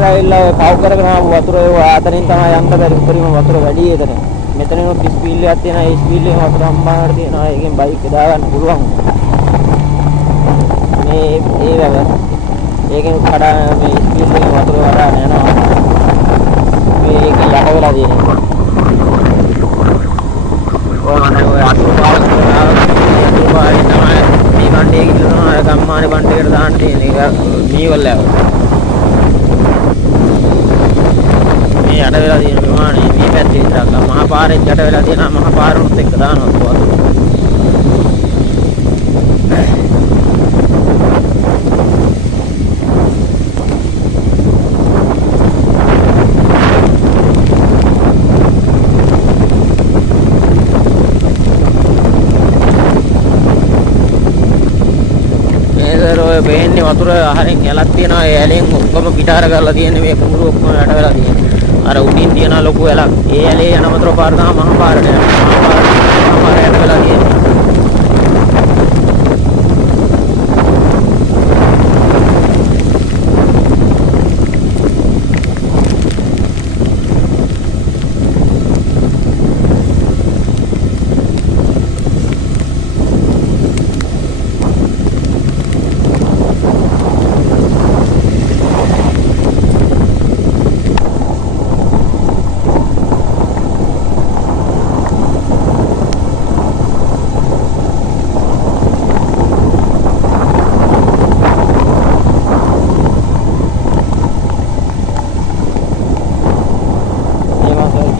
ටිකක් ඇවිල්ලා ඔය පව් කරගෙන ආපු වතුර ඒ ආතනින් තමයි යන්න බැරි උඩරිම වතුර වැඩි එතන. මෙතනිනුත් ස්පීල් එකක් තියෙනවා. ඒ ස්පීල් එකෙන් වතුර හම්බානට තියෙනවා. ඒකෙන් බයික් එක දාගන්න පුළුවන්. මේ ඒ වැව. ඒකෙන් කඩා මේ ස්පීල් එකෙන් වතුර වඩාන යනවා. මේක යට වෙලා තියෙනවා. ඕනනේ ඔය අතුරුපාල කරනවා. අතුරුපාලේ තමයි මේ බණ්ඩේ ගිහලා ගම්මානේ බණ්ඩේකට දාන්න තියෙන එක මීවල යව. මේ යට වෙලා තියෙන විමානේ මේ පැත්තේ විතරක් මහා පාරෙන් යට වෙලා තියෙනවා. මහා පාරුත් එක්ක දානවා වතුර. වෙන්නේ වතුර ආහාරයෙන් යලක් තියෙනවා. ඒ ඇලෙන් ඔක්කොම පිටාර කරලා තියෙන්නේ මේ කුඹුරු ඔක්කොම යට වෙලා තියෙන්නේ. අර උඩින් තියෙන ලොකු ඇලක්. ඒ ඇලේ යන වතුර පාර තමයි මහා පාරට යන්නේ. මහා පාර යට වෙලා තියෙන්නේ.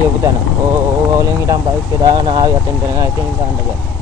කියපු තැන ඕලෙන් හිටන් බයික් එක දාගෙන ආවි අතෙන් කරගෙන ඉතින් ගන්න බෑ.